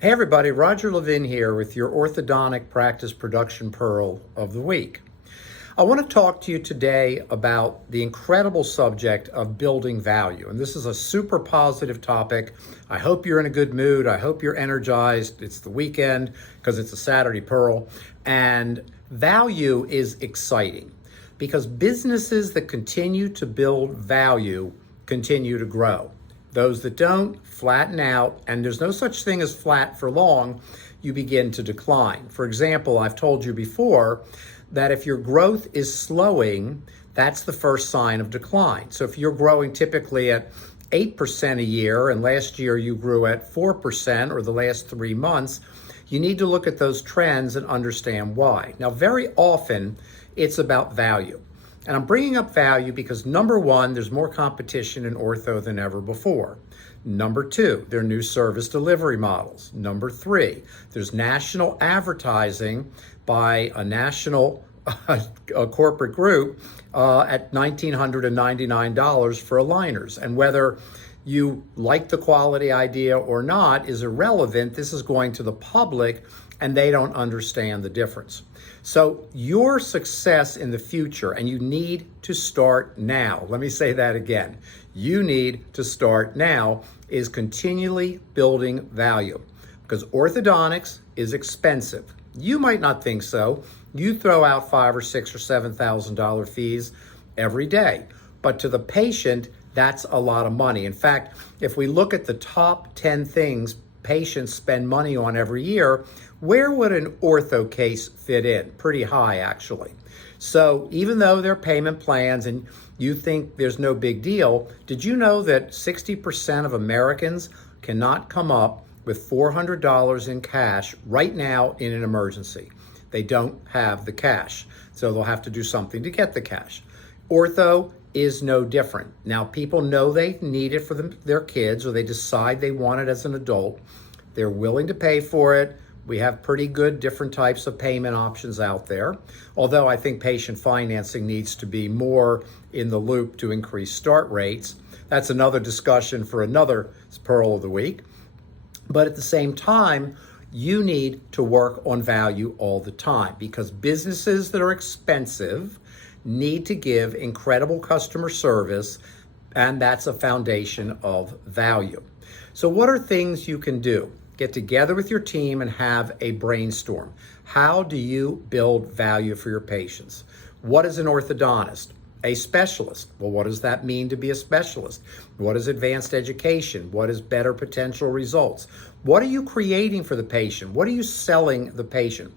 Hey everybody, Roger Levin here with your orthodontic practice production pearl of the week. I want to talk to you today about the incredible subject of building value. And this is a super positive topic. I hope you're in a good mood. I hope you're energized. It's the weekend because it's a Saturday pearl. And value is exciting because businesses that continue to build value continue to grow. Those that don't flatten out, and there's no such thing as flat for long, you begin to decline. For example, I've told you before that if your growth is slowing, that's the first sign of decline. So if you're growing typically at 8% a year, and last year you grew at 4%, or the last 3 months, you need to look at those trends and understand why. Now, very often it's about value. And I'm bringing up value because number one, there's more competition in ortho than ever before. Number two, there are new service delivery models. Number three, there's national advertising by a national a corporate group at $1,999 for aligners. And whether you like the quality idea or not is irrelevant. This is going to the public and they don't understand the difference. So your success in the future, and you need to start now. Let me say that again. You need to start now is continually building value because orthodontics is expensive. You might not think so. You throw out $5,000 or $6,000 or $7,000 fees every day, but to the patient, that's a lot of money. In fact, if we look at the top 10 things patients spend money on every year, where would an ortho case fit in? Pretty high, actually. So even though they're payment plans and you think there's no big deal, did you know that 60% of Americans cannot come up with $400 in cash right now in an emergency? They don't have the cash, so they'll have to do something to get the cash. Ortho is no different. Now, people know they need it for their kids, or they decide they want it as an adult. They're willing to pay for it. We have pretty good different types of payment options out there, although I think patient financing needs to be more in the loop to increase start rates. That's another discussion for another Pearl of the Week. But at the same time, you need to work on value all the time because businesses that are expensive need to give incredible customer service, and that's a foundation of value. So what are things you can do? Get together with your team and have a brainstorm. How do you build value for your patients? What is an orthodontist? A specialist. Well, what does that mean to be a specialist? What is advanced education? What is better potential results? What are you creating for the patient? What are you selling the patient?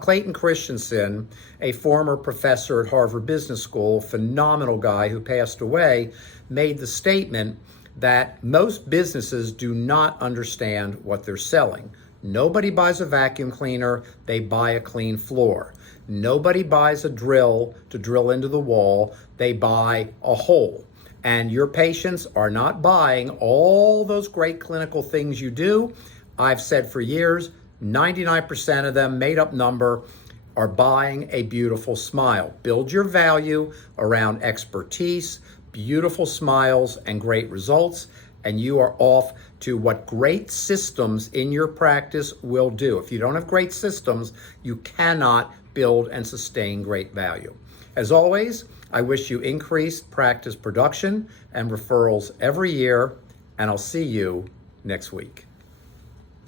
Clayton Christensen, a former professor at Harvard Business School, phenomenal guy who passed away, made the statement that most businesses do not understand what they're selling. Nobody buys a vacuum cleaner, they buy a clean floor. Nobody buys a drill to drill into the wall, they buy a hole. And your patients are not buying all those great clinical things you do. I've said for years, 99% of them, made up number, are buying a beautiful smile. Build your value around expertise, beautiful smiles, and great results, and you are off to what great systems in your practice will do. If you don't have great systems, you cannot build and sustain great value. As always, I wish you increased practice production and referrals every year, and I'll see you next week.